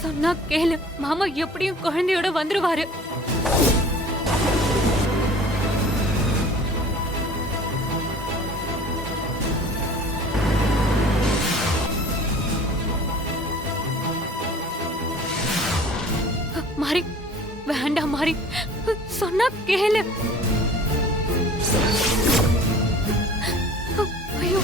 சொன்னா கேளு, மாமா எப்படியும் குழந்தையோட வந்துருவாரு. மாறி, வேண்டாம் மாறி, சொன்னா கேளு. ஐயோ,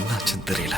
என்னாச்சுன்னு தெரியல.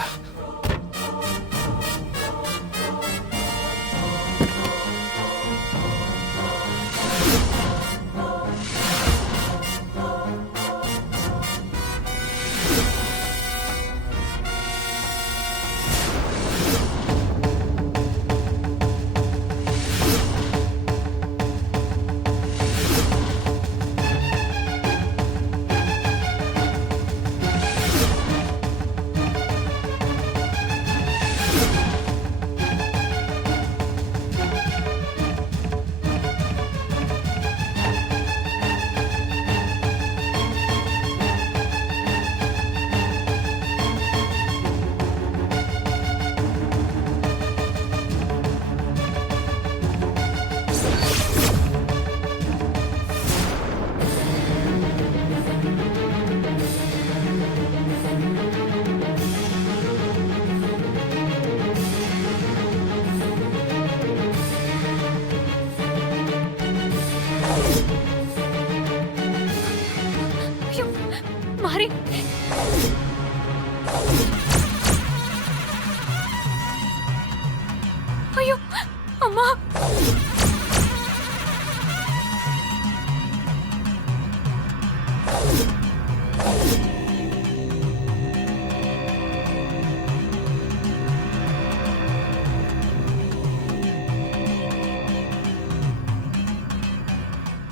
ஐயோ, மாறி. ஐயோ, அம்மா.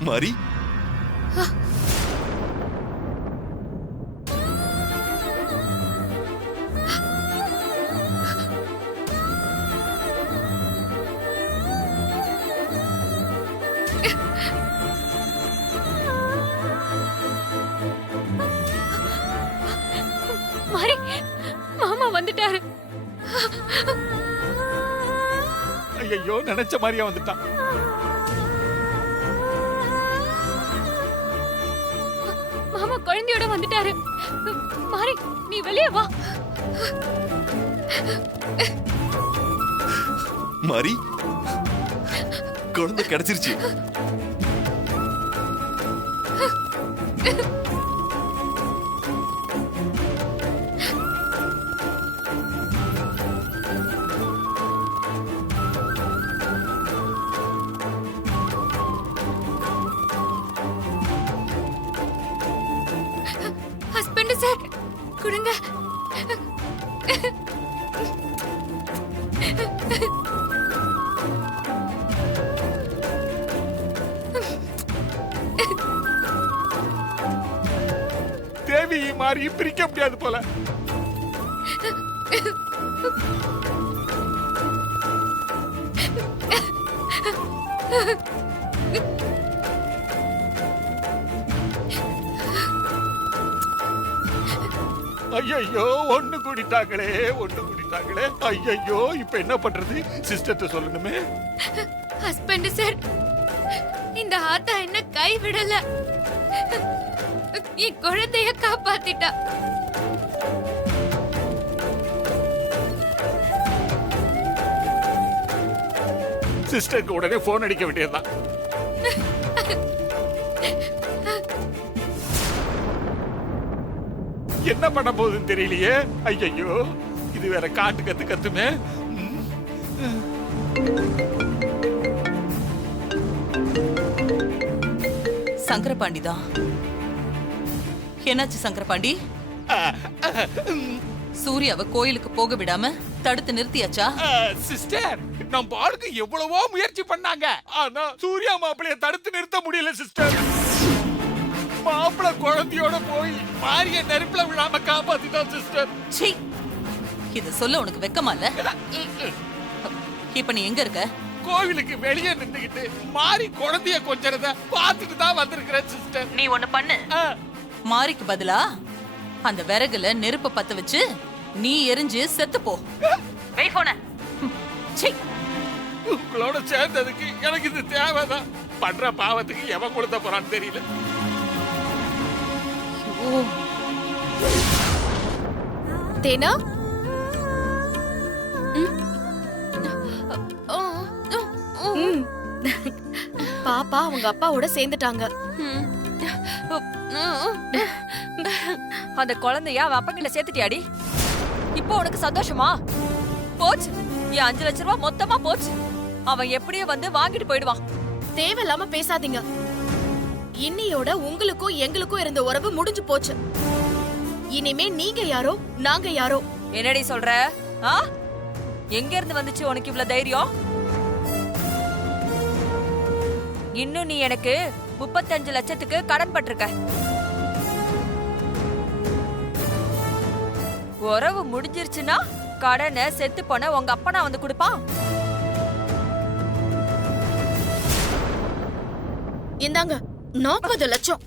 மாறி, மாறி, மாமா வந்துட்டாரு. ஐயோ, நினைச்ச மாதிரியா வந்துட்டான். மாமா குழந்தையோட வந்துட்டாரு. மாறி, நீ வெளியே வா. மாறி, குழந்தை கிடைச்சிருச்சு. ஹஸ்பண்ட் சார், கொடுங்க. தேவி மாறி பிரிக்க முடியாது போல. ஐயோ, ஒண்ணு கூடிட்டாங்களே, ஒண்ணு கூடிட்டாங்களே. ஐயோ, இப்ப என்ன பண்றது? சிஸ்டர்ட்ட சொல்லணுமே. ஹஸ்பண்ட் சார், இந்த ஆத்தா என்ன கை விடல. என் குழந்தைய காப்பாத்திட்டா. சிஸ்டருக்கு உடனே போன் அடிக்க வேண்டியதுதான். என்ன பண்ண போகுதுன்னு தெரியலையே. ஐயோ, இது வேற காட்டு கத்து கத்துமே. சங்கரபாண்டி தான். என்னாச்சு சங்கரபாண்டி? சூர்யாவை கோயிலுக்கு போக விடாம தடுத்து நிறுத்தியாச்சா? சிஸ்டர், நம்ம ஆளுக்கு எவ்வளவோ முயற்சி பண்ணாங்க, ஆனா சூர்யா மாப்பிளைய தடுத்து நிறுத்த முடியல சிஸ்டர். மாப்பிள குழந்தையோட போய் மாரிய நெருப்புல விழாம காப்பாத்திட்டான் சிஸ்டர். சீ, இத சொல்ல உனக்கு வெக்கமா இல்ல? இப்ப நீ எங்க இருக்க? கோவிலுக்கு வெளியே நின்னுகிட்டு மாரி குழந்தைய கொஞ்சறத பாத்துட்டு தான் வந்திருக்கிறேன் சிஸ்டர். நீ ஒண்ணு பண்ணு, மாரிக்கு பதிலா அந்த விறகுல நெருப்ப பத்த வச்சு நீ எரிஞ்சு செத்து போ. வெய் போன. சீ, உங்களோட சேர்ந்ததுக்கு எனக்கு இது தேவைதான். பண்ற பாவத்துக்கு எவன் கொடுத்த போறான்னு தெரியல. தேனா, பாப்பா அவங்க அப்பாவோட சேர்ந்துட்டாங்க. அந்த குழந்தைய அவ அப்பா கிட்ட சேர்த்துட்டியாடி? இப்போ உனக்கு சந்தோஷமா? போச்சு, என் 5 லட்சம் ரூபாய் மொத்தமா போச்சு. அவன் எப்படியே வந்து வாங்கிட்டு போயிடுவான். தேவையில்லாம பேசாதீங்க. இன்னியோட உங்களுக்கும் எங்களுக்கும் இருந்த உறவு முடிஞ்சு போச்சு. இனிமே நீங்க யாரோ நாங்க யாரோ. என்னடி சொல்ற? எங்க இருந்து வந்துச்சு உனக்கு இவ்வளவு தைரியம்? இன்னும் நீ எனக்கு 35 லட்சத்துக்கு கடன் பட்டிருக்க. உறவு முடிஞ்சிருச்சுன்னா கடனை செத்து போன உங்க அப்பனா வந்து கொடுப்பான். இந்தாங்க 40 லட்சம்.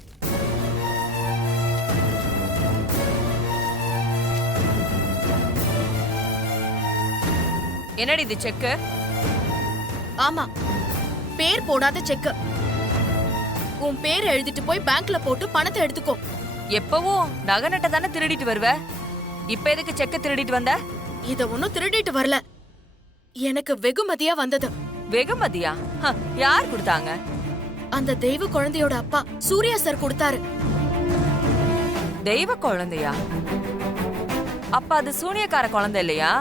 என்னடி இது செக்கு? ஆமா, பேர் போடாத செக். உன் பேர் எழுதிட்டு போய் பேங்க்ல போட்டு பணத்தை எடுத்துக்கோ. எப்பவும் நகை நட்டை தானே திருடிட்டு வருவ, இப்ப எதுக்கு செக்க திருடிட்டு வந்த? இத ஒண்ணும் திருடிட்டு வரல, எனக்கு வெகுமதியா வந்தது. வெகுமதியா? யார் கொடுத்தாங்க? அந்த தெய்வ குழந்தையோட அப்பா சூர்யா சார் கொடுத்தாரு. தெய்வ குழந்தையா? அப்ப அது சூனியக்கார குழந்தை இல்லையா?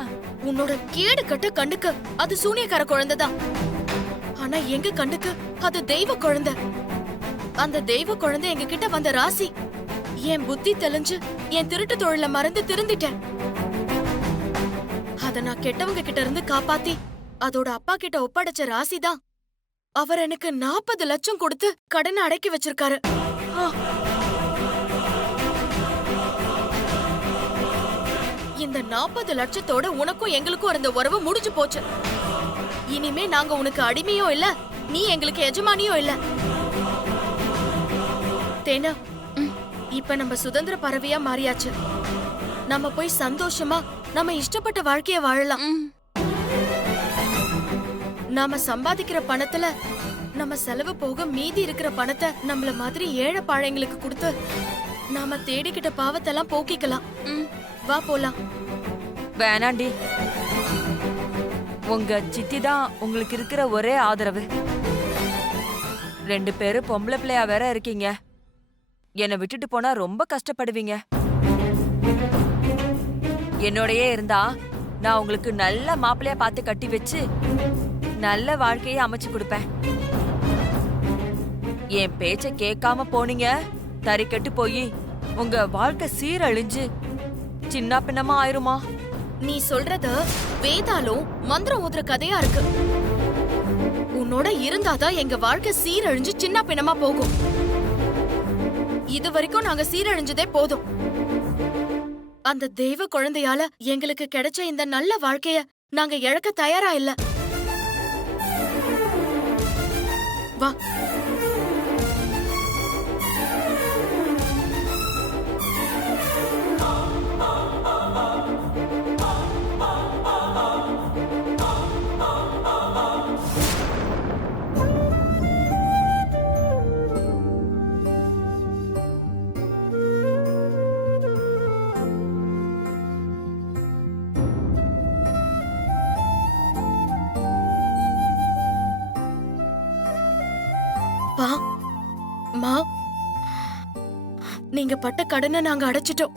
உன்னோட கேடு கட்ட கண்ணுக்கு அது சூனியக்கார குழந்தைதான். ஆனா எங்க கண்ணுக்கு அது தெய்வ குழந்தை. அந்த தெய்வ குழந்தை எங்க கிட்ட வந்த ராசி. என் புத்தி தெளிஞ்சு என் திருட்டு தொழில மறந்து திருந்திட்டேன். அத நான் கெட்டவங்க கிட்ட இருந்து காப்பாத்தி அதோட அப்பா கிட்ட ஒப்படைச்ச ராசி தான் அவர் எனக்கு 40 லட்சம் கொடுத்து கடனை அடக்கி வச்சிருக்காரு. இந்த 40 லட்சத்தோட உனக்கும் எங்களுக்கும் இருந்த உறவு முடிஞ்சு போச்சு. இனிமே நாங்க உனக்கு அடிமையும் இல்ல, நீ எங்களுக்கு எஜமானியும் இல்ல. தேனா, இப்ப நம்ம சுதந்திர பறவையா மாறியாச்சு. நம்ம போய் சந்தோஷமா நம்ம இஷ்டப்பட்ட வாழ்க்கைய வாழலாம். நாம சம்பாதிக்கிற பணத்துல நம்ம செலவு போக மீதி இருக்கிற பணத்தை நம்மள மாதிரி ஏழை பாழைங்களுக்கு கொடுத்து நாம தேடிக்கிட்ட பாவத்தெல்லாம் போக்கிக்கலாம். வா போலாம். வேணாண்டி, உங்க சித்தி தான் உங்களுக்கு இருக்கிற ஒரே ஆதரவு. 2 பேரும் பொம்பளை பிள்ளையா வேற இருக்கீங்க. என்னை விட்டுட்டு போனா ரொம்ப கஷ்டப்படுவீங்க. என்னோடயே இருந்தா நான் உங்களுக்கு நல்ல மாப்பிள்ளையா பார்த்து கட்டி வச்சு நல்ல வாழ்க்கையை அமைச்சு கொடுப்பேன். என் பேச்ச கேட்காம போனீங்க, தறி கட்டு போய் உங்க வாழ்க்கை சீரழிஞ்சு சின்ன பின்னமா ஆயிருமா? நீ சொல்றது வேதாலும் மந்திரம் ஊதுற கதையா இருக்கு. உன்னோட இருந்தாதான் எங்க வாழ்க்கை சீரழிஞ்சு சின்ன பின்னமா போகும். இது வரைக்கும் நாங்க சீரழிஞ்சதே போதும். அந்த தெய்வ குழந்தையால எங்களுக்கு கிடைச்ச இந்த நல்ல வாழ்க்கைய நாங்க இழக்க தயாரா இல்ல. வா. பா, மா, நீங்க பட்ட கடனை நாங்க அடைச்சிட்டோம்.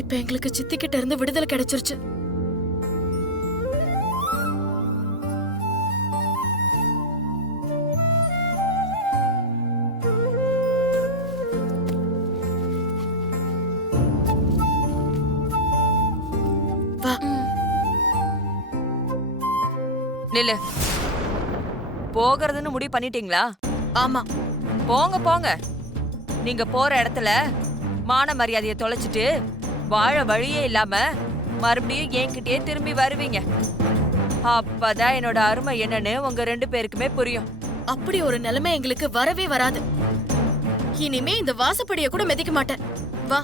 இப்ப எங்களுக்கு சித்திக்கிட்ட இருந்து விடுதலை கிடைச்சிருச்சு. நில்லு. போகிறதுன்னு முடிவு பண்ணிட்டீங்களா? ஆமா. போங்க போங்க. நீங்க போற இடத்துல மான மரியாதையை தொலைச்சிட்டு வாழ வழியே இல்லாம மறுபடியும் என்கிட்டயே திரும்பி வருவீங்க. அப்பதான் என்னோட அருமை என்னன்னு உங்க 2 பேருக்குமே புரியும். அப்படி ஒரு நிலைமை எங்களுக்கு வரவே வராது. இனிமே இந்த வாசப்படிய கூட மிதிக்க மாட்டேன். வா.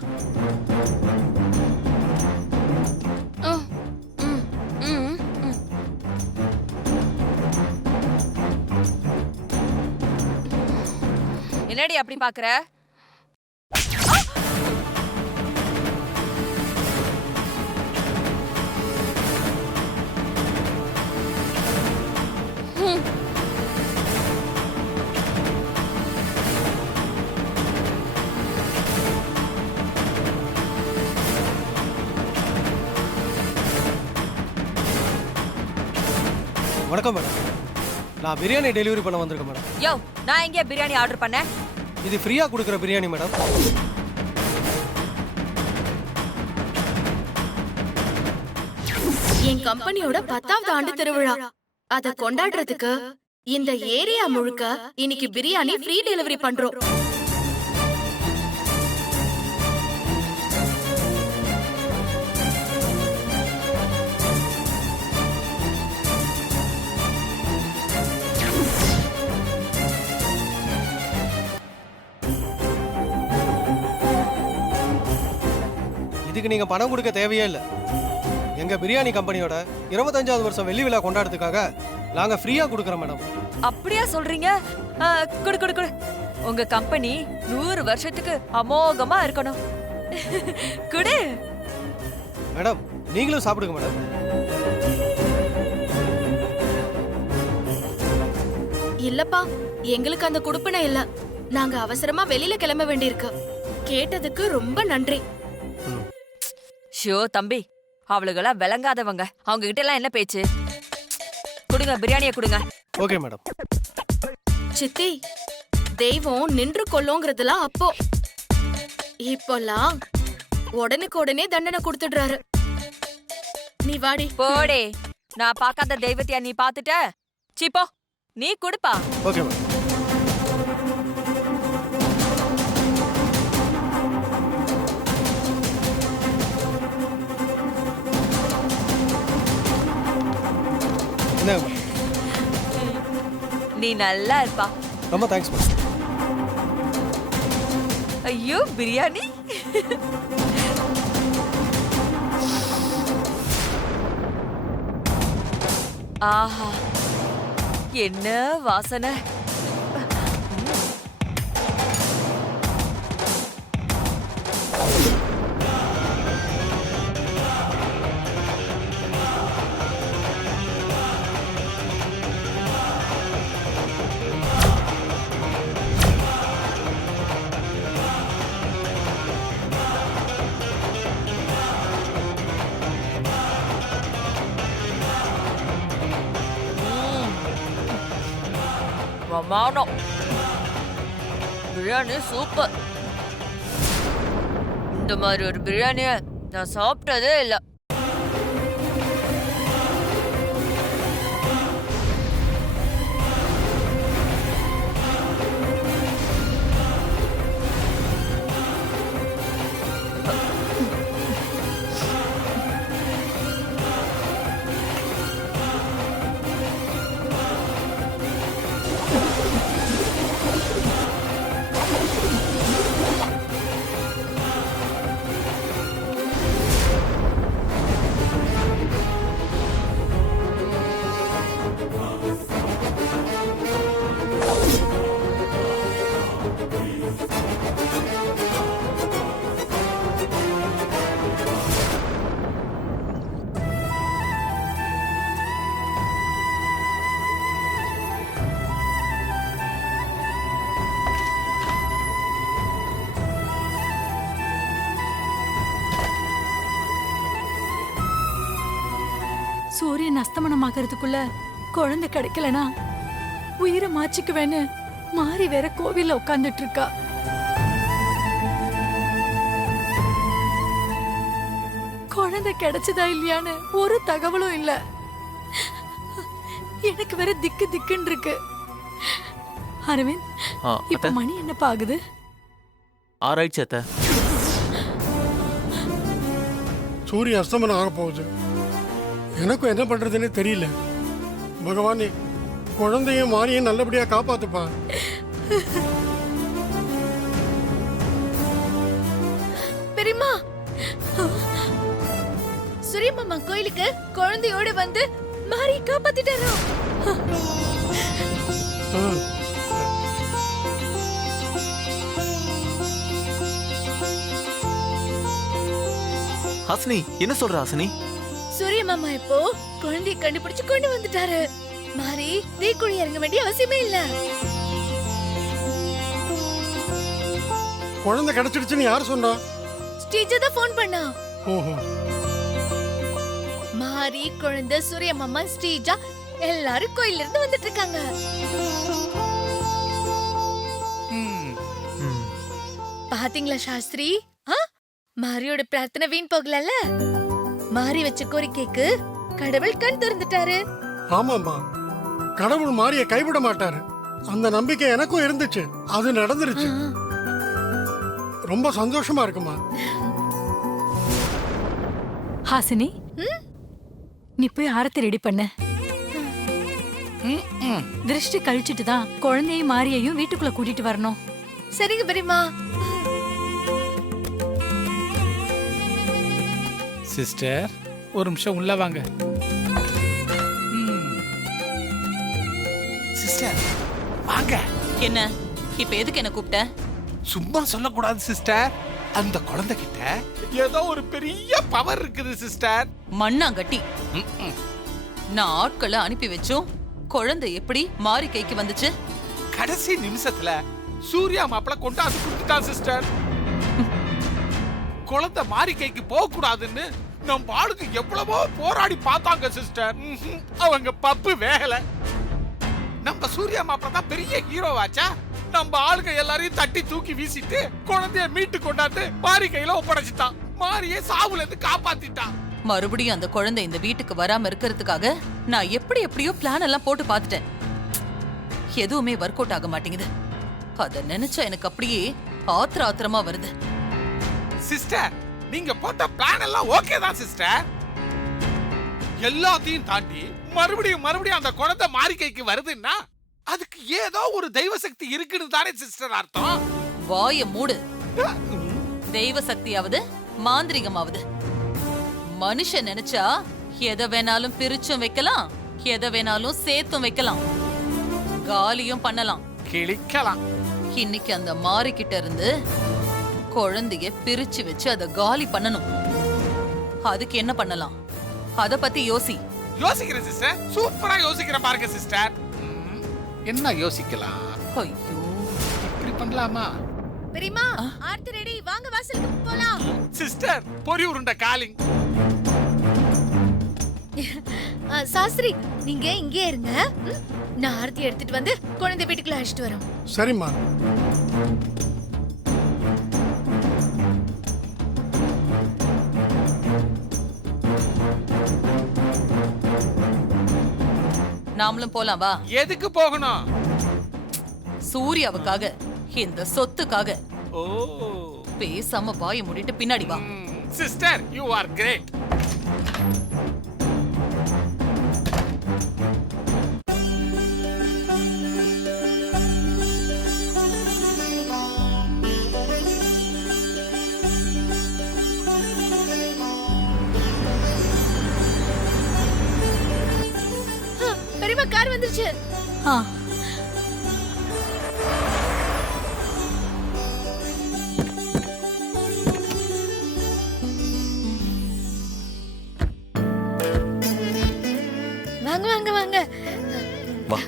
என்னடி அப்படி பாக்குற? வணக்கம் மேடம், நான் பிரியாணி டெலிவரி பண்ண வந்திருக்கேன் மேடம். யோ, நான் எங்க பிரியாணி ஆர்டர் பண்ணேன்? இது ஃப்ரீயா கொடுக்குற பிரியாணி மேடம். என் கம்பெனியோட 10வது ஆண்டு திருவிழா. அத கொண்டாடுறதுக்கு இந்த ஏரியா முழுக்க இன்னைக்கு பிரியாணி ஃப்ரீ டெலிவரி பண்றோம். இதுக்கு நீங்க பணம் கொடுக்க தேவையே இல்லை. எங்க பிரியாணி கம்பெனியோட 25வது வருஷம் வெள்ளி விழா கொண்டாடுறதுக்காக நாங்க ஃப்ரீயா கொடுக்குறோம் மேடம். அப்படியா சொல்றீங்க? குடு குடு குடு. உங்க கம்பெனி 100 வருஷத்துக்கு அமோகமா இருக்கணும். குடு. மேடம் நீங்களும் சாப்பிடுங்க மேடம். இல்லப்பா, எங்களுக்கு அந்த குடுப்பினை இல்ல. நாங்க அவசரமா வெளியில கிளம்ப வேண்டியிருக்கு. கேட்டதுக்கு ரொம்ப நன்றி. ஷோ தம்பி, அவளுகளா விளங்காதவங்க. அவங்க கிட்ட எல்லாம் என்ன பேச்சு? கொடுங்க, பிரியாணியை கொடுங்க. Okay madam. சித்தி, தெய்வம் நின்று கொள்ளோங்கிறதுலாம் அப்போ. இப்போலாம் உடனுக்கு உடனே தண்டனை கொடுத்துடுறாரு. நீ வாடி. போடே. நான் பார்க்காத தெய்வத்தையா நீ பாத்துட்ட? சீப்போ, நீ கொடுப்பா. Okay madam. நீ நல்லா இருப்பா. ரொம்ப தேங்க்ஸ் மேடம். ஐயோ பிரியாணி. ஆஹா, என்ன வாசனை. பிரமாதம். பிரியாணி சூப்பர். இந்த மாதிரி ஒரு பிரியாணிய நான் சாப்பிட்டதே இல்லை. சூரியன் அஸ்தமனம் ஆகிறதுக்குள்ள குழந்தை கிடைக்கலனா உயிரை மாச்சிக்குவேன்னு மாறி வேற கோவில்ல உட்கார்ந்துட்டு இருக்கா. குழந்தை கிடைச்சதா இல்லையான்னு ஒரு தகவலும் இல்ல. எனக்கு வேற திக்கு திக்குன்னு இருக்கு. அரவிந்த், இப்ப மணி என்னப்பா ஆகுது? ஆராய்ச்சி அத்தை. சூரிய அஸ்தமனம் ஆக போகுது. எனக்கும் என்ன பண்றதுன்னு தெரியல. பகவானே, குழந்தையும் மாரியும் நல்லபடியா காப்பாத்துப்பா. பெரியம்மா, சூரியமாமா கோயிலுக்கு குழந்தையோட வந்து மாரியை காப்பாத்திட்டாரோ? ஹாசினி, என்ன சொல்ற ஹாசினி? சூரியமாமா இப்போ குழந்தையை கண்டுபிடிச்சு கொண்டு வந்துட்டாரு. மாரி தீக்குழி இறங்க வேண்டிய அவசியமே இல்ல. குழந்தை கிடைச்சிடுச்சுன்னு யார் சொன்னா? ஸ்டேஜா தான் ஃபோன் பண்ணா. ஓஹோ. மாரி, குழந்தை, சூரியமாமா, ஸ்டேஜா எல்லாரும் கோயில்ல இருந்து வந்துட்டு இருக்காங்க. பாத்தீங்களா சாஸ்திரி? மாரியோட பிரார்த்தனை வீண் போகலல்ல. மாரி வச்ச கோரிக்கைக்கு கடவுள் கண் திறந்துட்டாரு. ஆமாம்மா, கடவுள் மாரிய கைவிட மாட்டாரு. அந்த நம்பிக்கை எனக்கும் இருந்துச்சு. அது நடந்துருச்சு. ரொம்ப சந்தோஷமா இருக்குமா. ஹாசினி, நீ போய் ஆரத்தி ரெடி பண்ண. திருஷ்டி கழிச்சிட்டு தான் குழந்தையும் மாரியையும் வீட்டுக்குள்ள கூட்டிட்டு வரணும். சரிங்க பெரியம்மா. சிஸ்டர், ஒரு நிமிஷம் உள்ள வாங்க. சிஸ்டர் வாங்க. என்ன இப்ப எதுக்கு என்ன கூப்பிட்ட? சும்மா சொல்லக்கூடாது சிஸ்டர். அந்த குழந்தை கிட்ட ஏதோ ஒரு பெரிய பவர் இருக்குது சிஸ்டர். மண்ணாங்கட்டி, நான் ஆட்களை அனுப்பி வச்சோம். குழந்தை எப்படி மாறி கைக்கு வந்துச்சு? கடைசி நிமிஷத்துல சூர்யா மாப்பிள கொண்டாந்து கொடுத்துட்டான் சிஸ்டர். குழந்தை மாறி கைக்கு போக கூடாதுன்னு நம்ம ஆளுக்கு எவ்வளவோ போராடி பார்த்தாங்க சிஸ்டர். அவங்க பப்பு வேகல. நம்ம சூர்யா மாப்பிள தான் பெரிய ஹீரோவாச்சா. நம்ம ஆளுங்க எல்லாரையும் தட்டி தூக்கி வீசிட்டு குழந்தைய மீட்டு கொண்டாந்து மாரி கையில ஒப்படைச்சிட்டான். மாரியை சாவுல இருந்து காப்பாத்திட்டான். மறுபடியும் அந்த குழந்தை இந்த வீட்டுக்கு வராம இருக்கிறதுக்காக நான் எப்படியோ பிளான் எல்லாம் போட்டு பார்த்துட்டேன். எதுவுமே ஒர்க் அவுட் ஆக மாட்டேங்குது. அத நினைச்சா எனக்கு அப்படியே ஆத்திரமா வருது. சிஸ்டர், நீங்க போட்ட பிளான் எல்லாம் ஓகே தான் சிஸ்டர். எல்லாத்தையும் தாண்டி மறுபடியும் அந்த குழந்தை மாரி கைக்கு வருதுன்னா அதுக்கு ஏதோ ஒரு தெய்வ சக்தி இருக்குன்னு தானே சிஸ்டர் அர்த்தம். வாய மூடு. தெய்வ சக்தியாவது மாந்திரிகமாவது மனுஷன் நினைச்சா எதை வேணாலும் பிரிச்சும் வைக்கலாம், எதை வேணாலும் சேர்த்தும் வைக்கலாம், காலியும் பண்ணலாம், கிழிக்கலாம். இன்னைக்கு அந்த மாறிக்கிட்ட இருந்து குழந்தைய பிரிச்சு வச்சு அதை காலி பண்ணணும். அதுக்கு என்ன பண்ணலாம்? அத பத்தி யோசிக்கிறேன் சிஸ்டர். சூப்பரா யோசிக்கிறேன் பாருங்க சிஸ்டர். என்ன யோசிக்கலாம்? ஐயோ, இப்படி பண்ணலாமா? பெரியம்மா, ஆர்த்தி ரெடி, வாங்க வாசலுக்கு போலாம். சிஸ்டர், பொரி உருண்டை காலிங். சாஸ்திரி, நீங்க இங்கே இருங்க. நான் ஆர்த்தி எடுத்துட்டு வந்து குழந்தை வீட்டுக்குள்ள அழைச்சிட்டு வரோம். சரிம்மா. நாமளும் போலாம் வா. எதுக்கு போகணும்? சூர்யாவுக்காக, இந்த சொத்துக்காக. ஓ, பேசாம வாயை மூடிட்டு பின்னாடி வா. Sister, you are great. பெரியம்மா, கார் வந்துருச்சு. வாங்க வாங்க வாங்க. வா.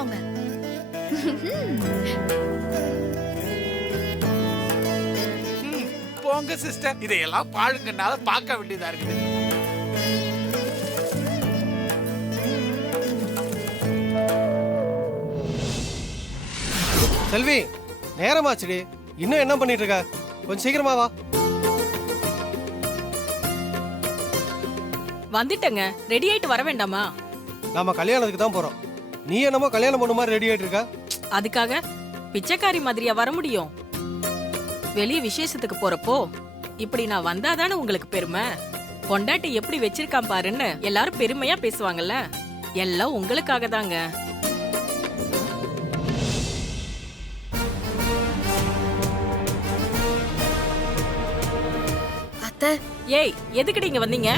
போங்க. போங்க சிஸ்டர், இதையெல்லாம் பாழுங்கனால பார்க்க வேண்டியதா இருக்குது. செல்வி, நேரமாச்சுடி. இன்னும் என்ன பண்ணிட்டு இருக்க? கொஞ்சம் சீக்கிரமா வா. வந்துட்டங்க. ரெடி ஆயிட்டு வர வேண்டாமா? நாம கல்யாணத்துக்கு தான் போறோம். நீ என்னமோ கல்யாணம் பண்ண மாதிரி ரெடி ஆயிட்டு இருக்க. அதுக்காக பிச்சைக்காரி மாதிரியா வர முடியும்? வெளிய விசேஷத்துக்கு போறப்போ இப்படி நான் வந்தாதானே உங்களுக்கு பெருமை. பொண்டாட்டி எப்படி வச்சிருக்கான் பாருன்னு எல்லாரும் பெருமையா பேசுவாங்கல்ல. எல்லாம் உங்களுக்காக தாங்க. அத்தை, ஏய், எதுக்குடி இங்க வந்தீங்க?